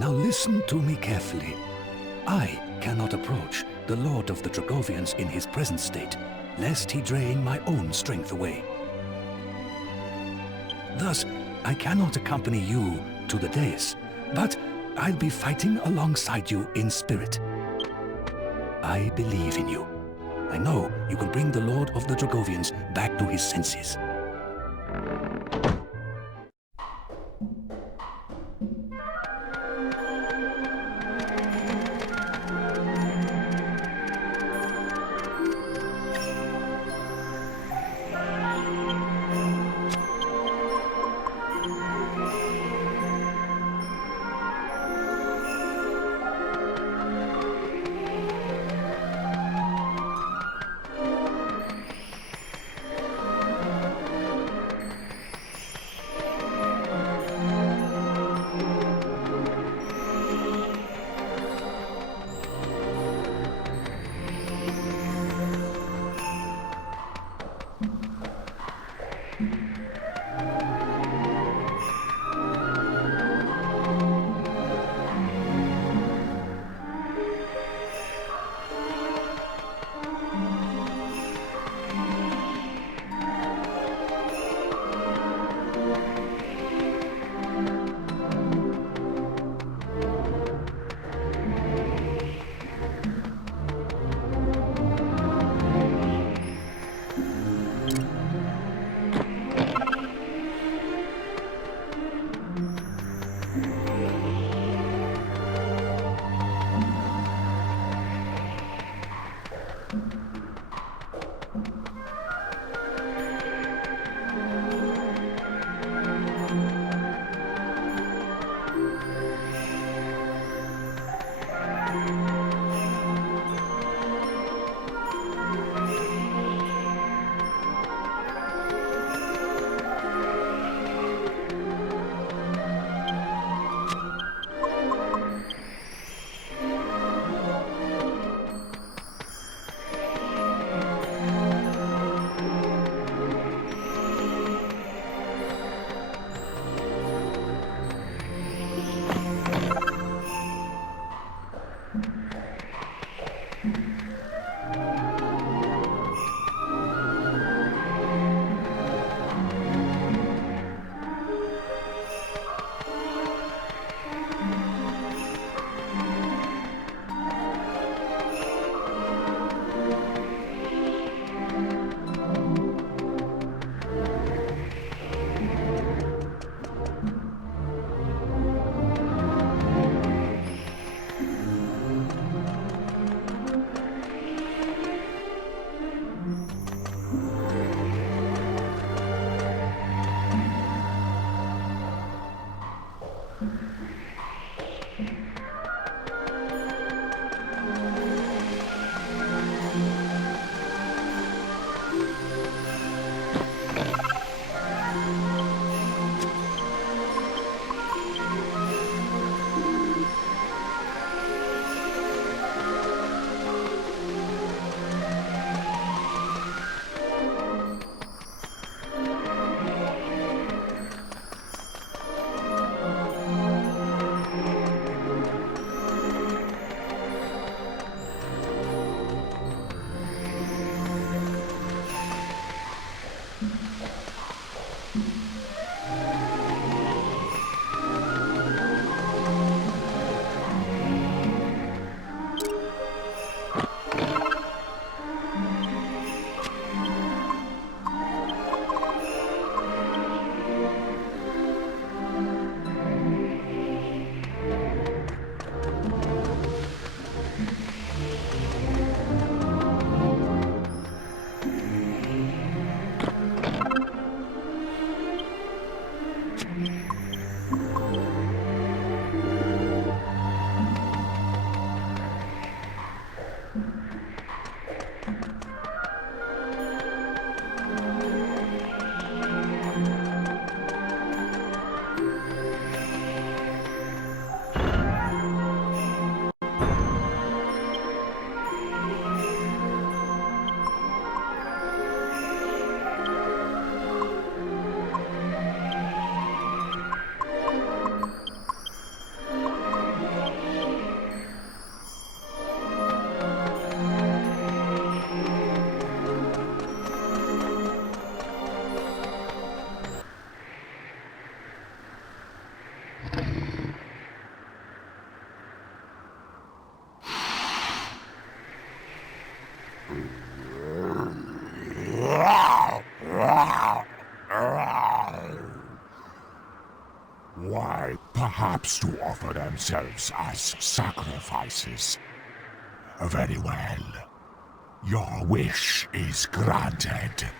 Now listen to me carefully. I cannot approach the Lord of the Dragovians in his present state, lest he drain my own strength away. Thus, I cannot accompany you to the dais, but I'll be fighting alongside you in spirit. I believe in you. I know you can bring the Lord of the Dragovians back to his senses. perhaps to offer themselves as sacrifices. Very well. Your wish is granted.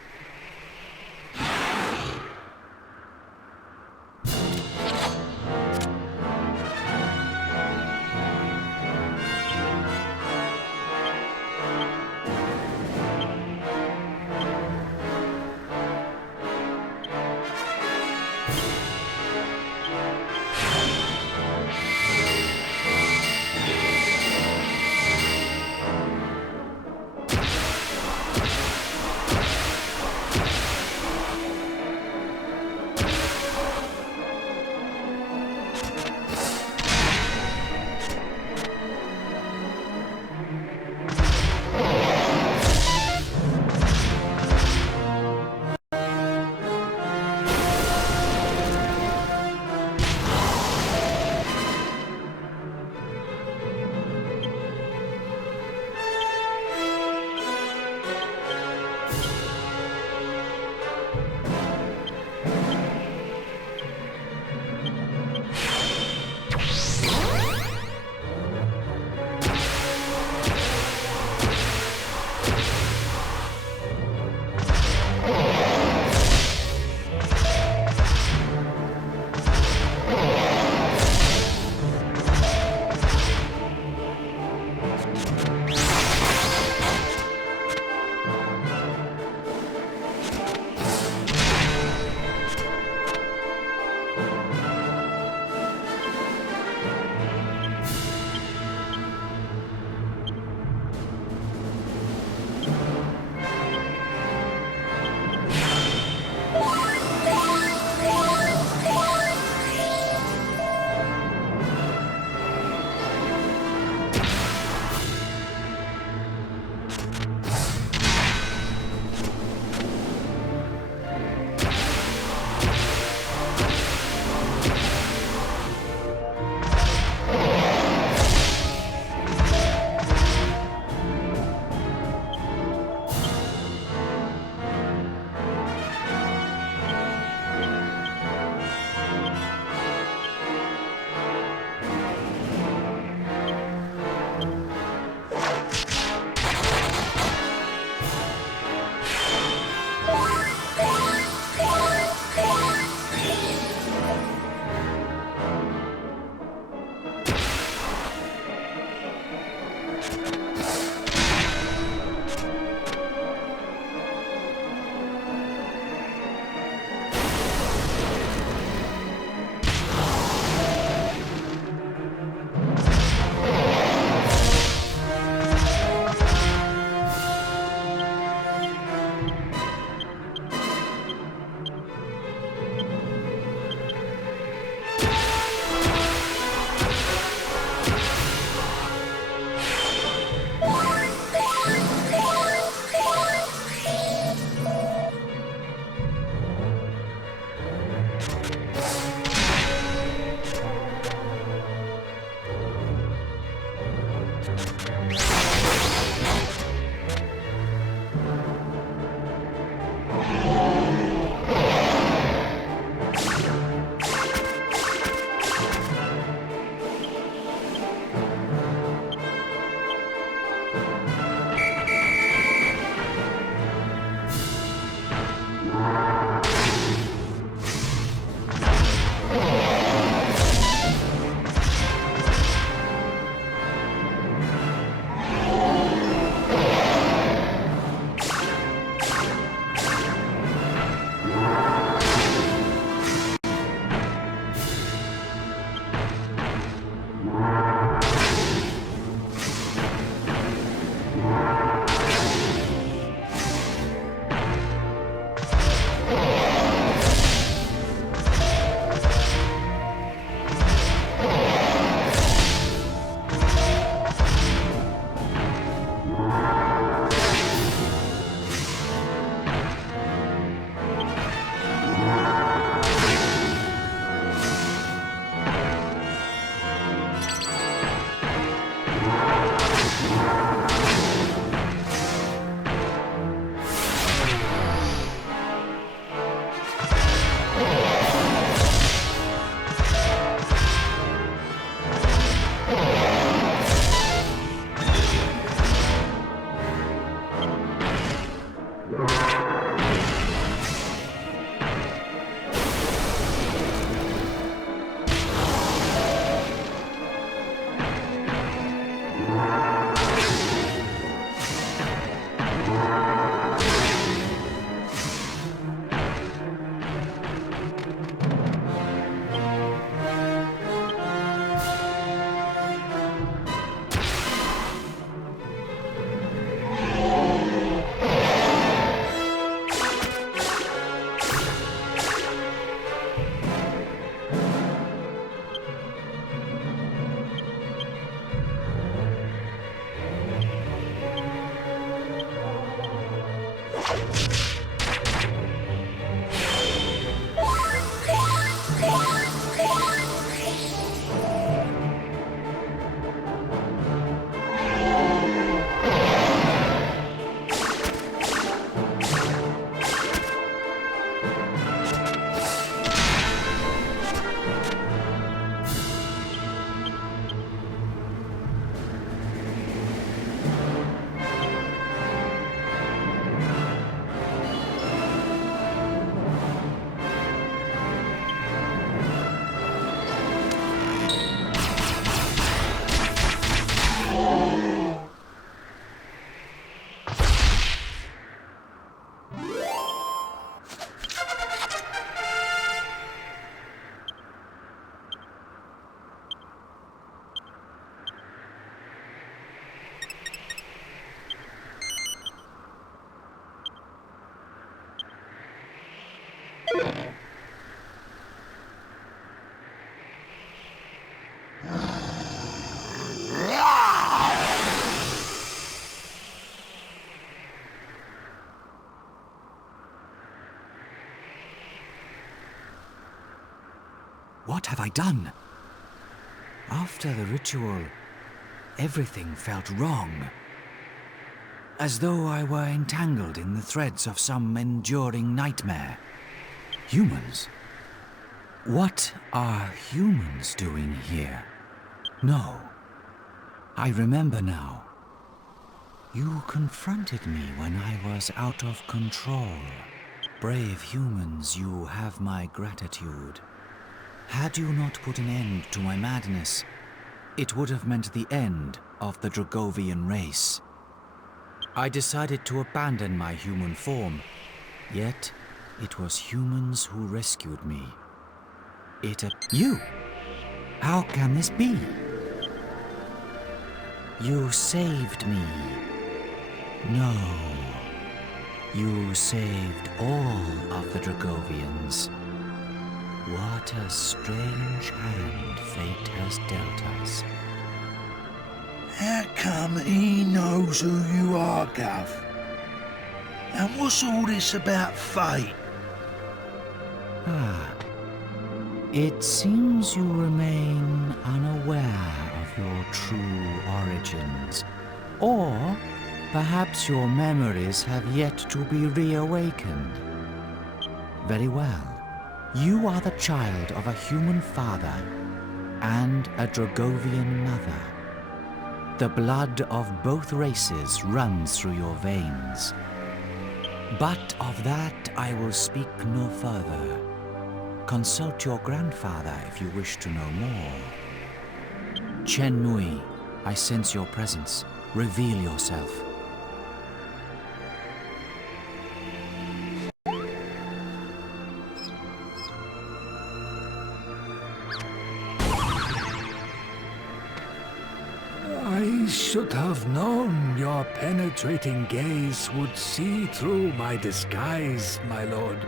have I done? After the ritual, everything felt wrong. As though I were entangled in the threads of some enduring nightmare. Humans? What are humans doing here? No. I remember now. You confronted me when I was out of control. Brave humans, you have my gratitude. Had you not put an end to my madness, it would have meant the end of the Dragovian race. I decided to abandon my human form, yet it was humans who rescued me. You? How can this be? You saved me. No. You saved all of the Dragovians. What a strange hand fate has dealt us. How come he knows who you are, Gov? And what's all this about fate? It seems you remain unaware of your true origins. Or perhaps your memories have yet to be reawakened. Very well. You are the child of a human father and a Dragovian mother. The blood of both races runs through your veins. But of that I will speak no further. Consult your grandfather if you wish to know more. Chen Mui, I sense your presence. Reveal yourself. I should have known your penetrating gaze would see through my disguise, my lord.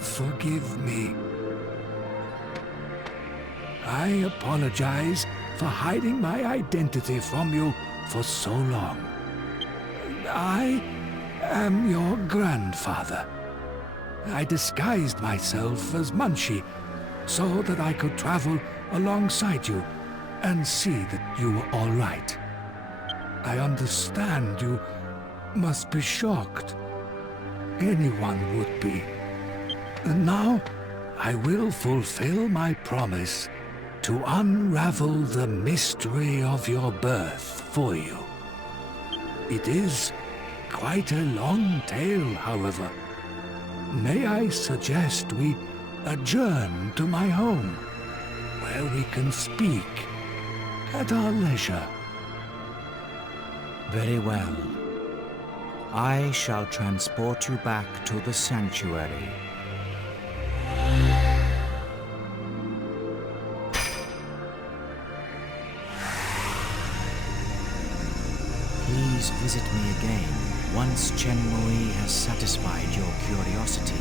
Forgive me. I apologize for hiding my identity from you for so long. I am your grandfather. I disguised myself as Munshi so that I could travel alongside you and see that you were all right. I understand you must be shocked. Anyone would be. And now I will fulfill my promise to unravel the mystery of your birth for you. It is quite a long tale, however. May I suggest we adjourn to my home, where we can speak at our leisure? Very well. I shall transport you back to the sanctuary. Please visit me again once Chen Mui has satisfied your curiosity.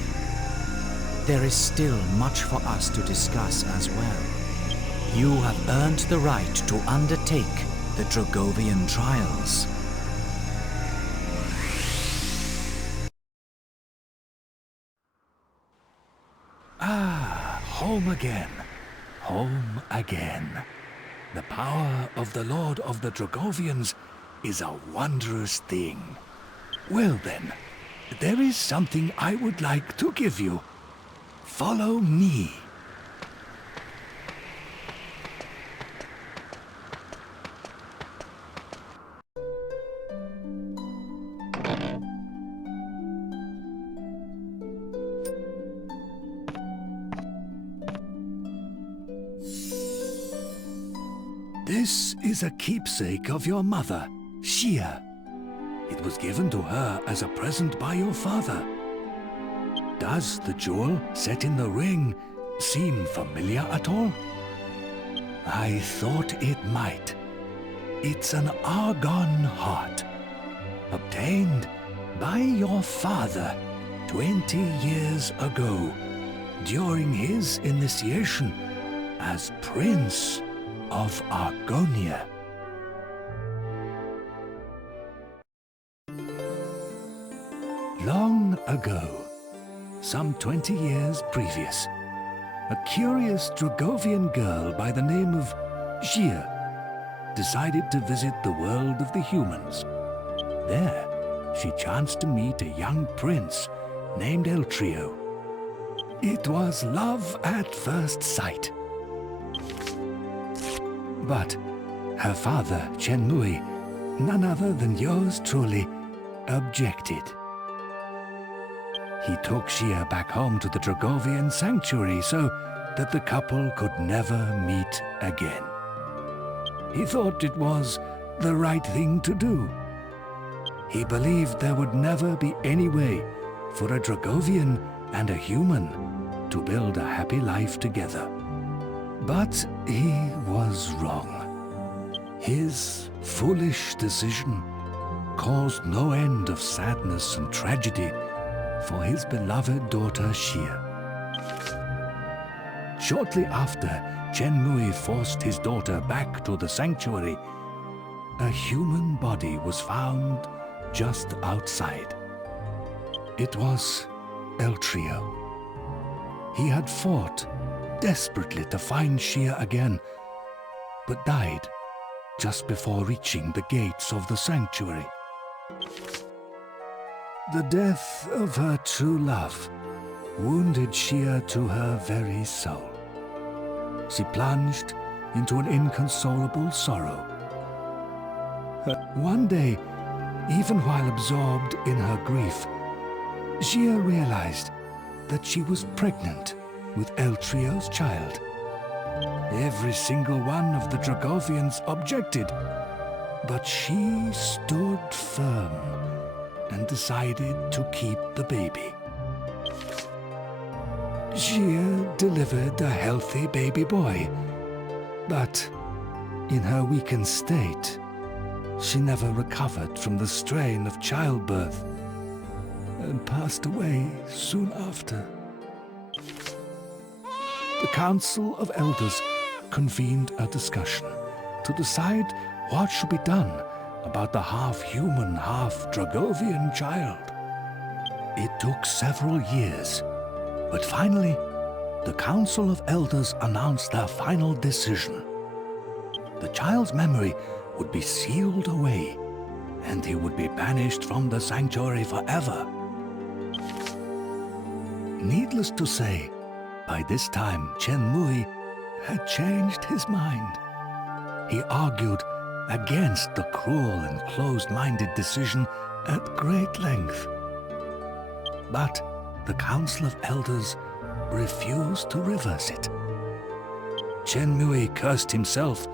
There is still much for us to discuss as well. You have earned the right to undertake the Dragovian trials. Ah, home again. Home again. The power of the Lord of the Dragovians is a wondrous thing. Well then, there is something I would like to give you. Follow me. This is a keepsake of your mother, Xia. It was given to her as a present by your father. Does the jewel set in the ring seem familiar at all? I thought it might. It's an argon heart, obtained by your father 20 years ago, during his initiation as Prince of Argonia. Long ago, some 20 years previous, a curious Dragovian girl by the name of Guía decided to visit the world of the humans. There, she chanced to meet a young prince named Eltrio. It was love at first sight. But her father, Chen Mui, none other than yours truly, objected. He took Guía back home to the Dragovian sanctuary so that the couple could never meet again. He thought it was the right thing to do. He believed there would never be any way for a Dragovian and a human to build a happy life together. But he was wrong. His foolish decision caused no end of sadness and tragedy for his beloved daughter Guía. Shortly after Chen Mui forced his daughter back to the sanctuary, a human body was found just outside. It was Eltrio. He had fought desperately to find Guía again, but died just before reaching the gates of the sanctuary. The death of her true love wounded Guía to her very soul. She plunged into an inconsolable sorrow. One day, even while absorbed in her grief, Guía realized that she was pregnant with Eltrio's child. Every single one of the Dragovians objected, but she stood firm and decided to keep the baby. Guía delivered a healthy baby boy, but in her weakened state, she never recovered from the strain of childbirth and passed away soon after. The Council of Elders convened a discussion to decide what should be done about the half-human, half-Dragovian child. It took several years, but finally, the Council of Elders announced their final decision. The child's memory would be sealed away, and he would be banished from the sanctuary forever. Needless to say, by this time Chen Mui had changed his mind. He argued against the cruel and closed-minded decision at great length. But the Council of Elders refused to reverse it. Chen Mui cursed himself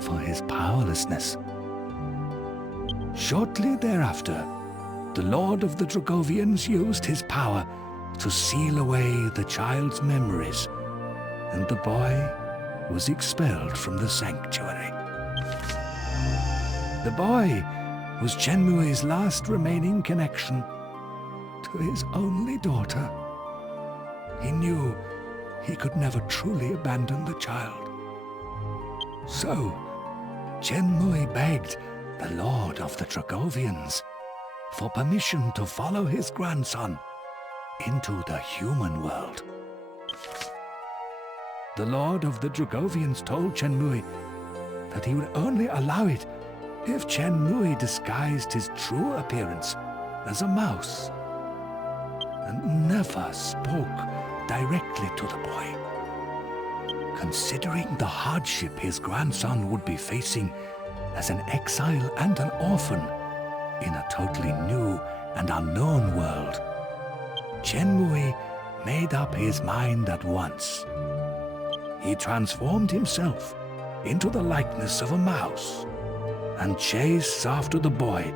for his powerlessness. Shortly thereafter, the Lord of the Dragovians used his power to seal away the child's memories, and the boy was expelled from the sanctuary. The boy was Chen Mui's last remaining connection to his only daughter. He knew he could never truly abandon the child. So, Chen Mui begged the Lord of the Dragovians for permission to follow his grandson into the human world. The Lord of the Dragovians told Chen Mui that he would only allow it if Chen Mui disguised his true appearance as a mouse and never spoke directly to the boy. Considering the hardship his grandson would be facing as an exile and an orphan in a totally new and unknown world, Chen Mui made up his mind at once. He transformed himself into the likeness of a mouse and chased after the boy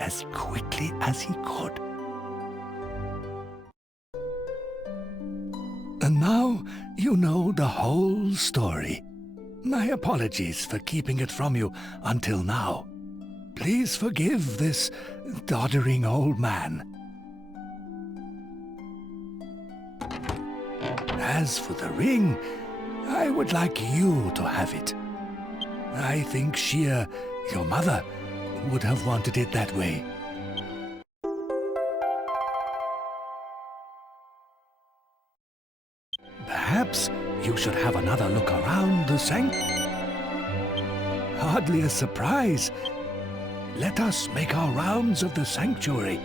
as quickly as he could. And now you know the whole story. My apologies for keeping it from you until now. Please forgive this doddering old man. As for the ring, I would like you to have it. I think Guía, your mother, would have wanted it that way. Perhaps you should have another look around the Hardly a surprise. Let us make our rounds of the sanctuary.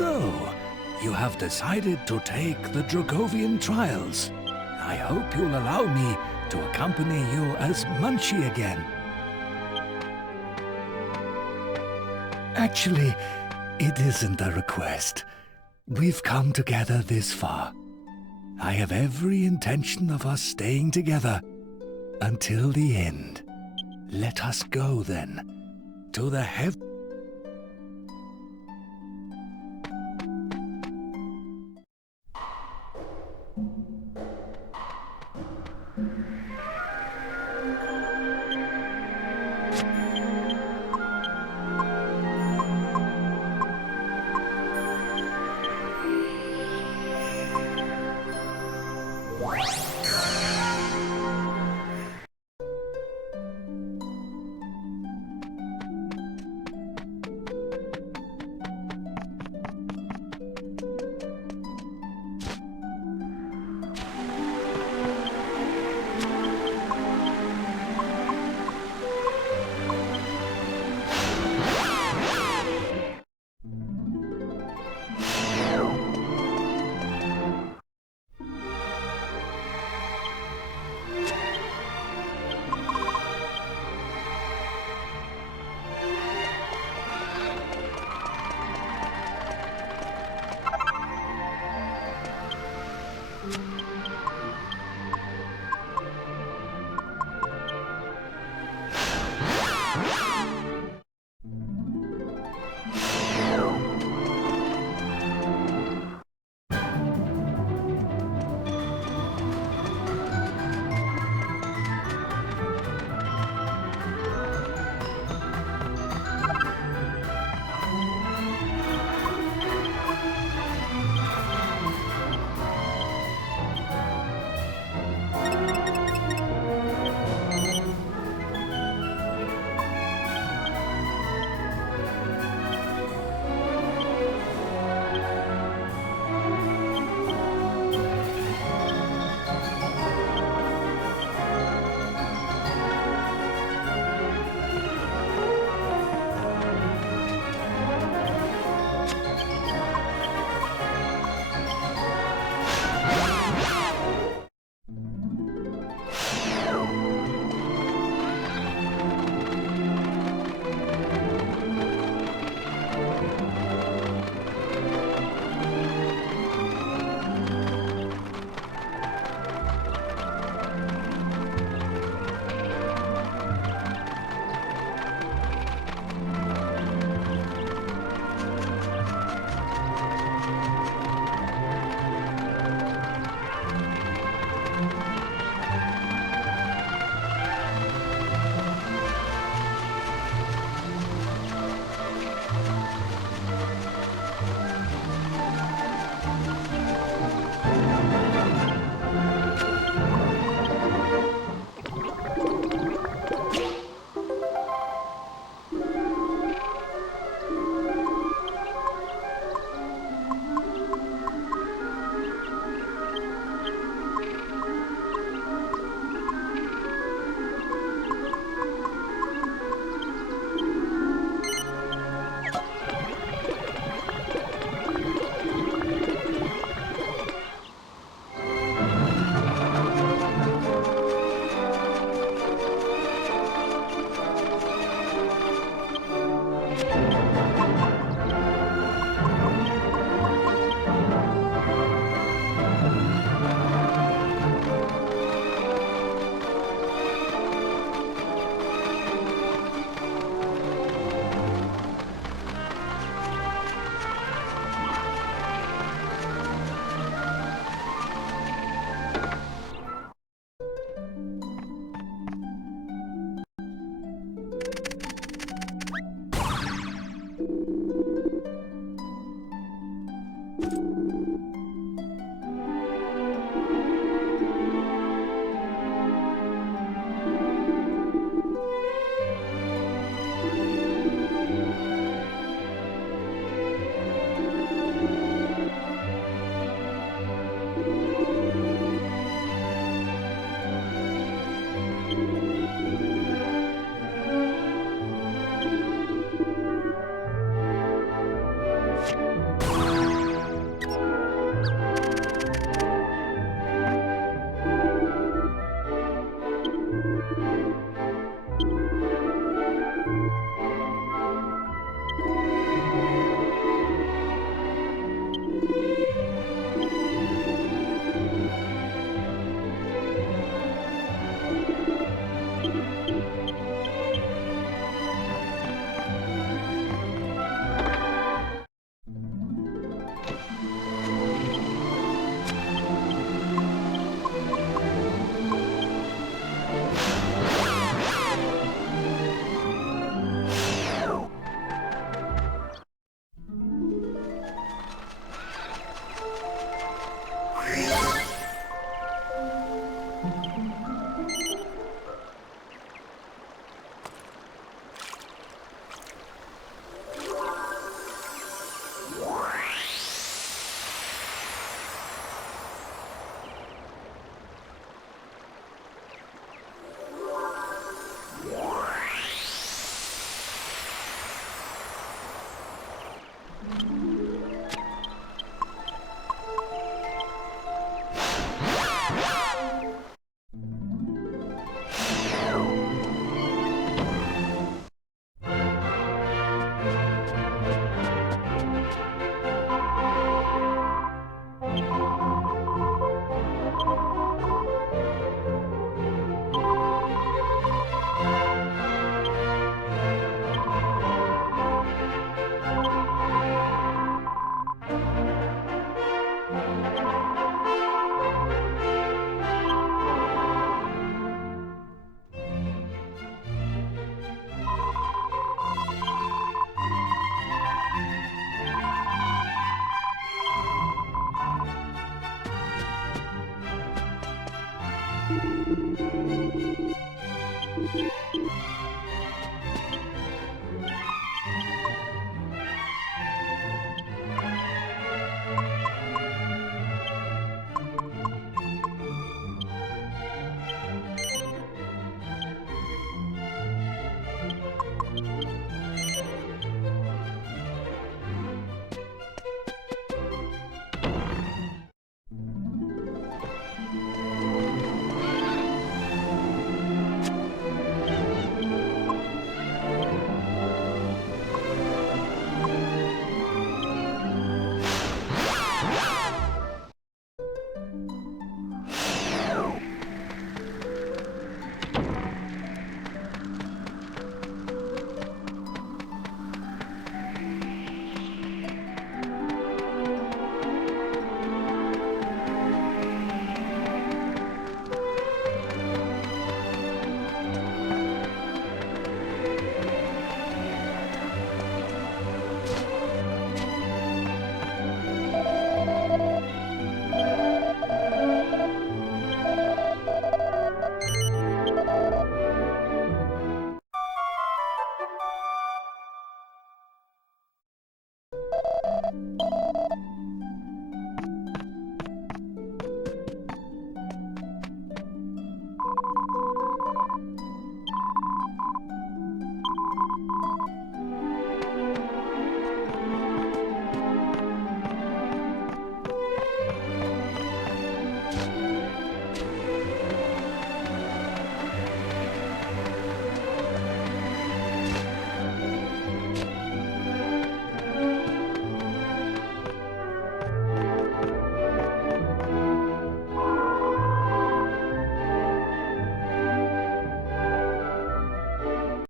So, you have decided to take the Dragovian trials. I hope you'll allow me to accompany you as Munchie again. Actually, it isn't a request. We've come together this far. I have every intention of us staying together until the end. Let us go then to the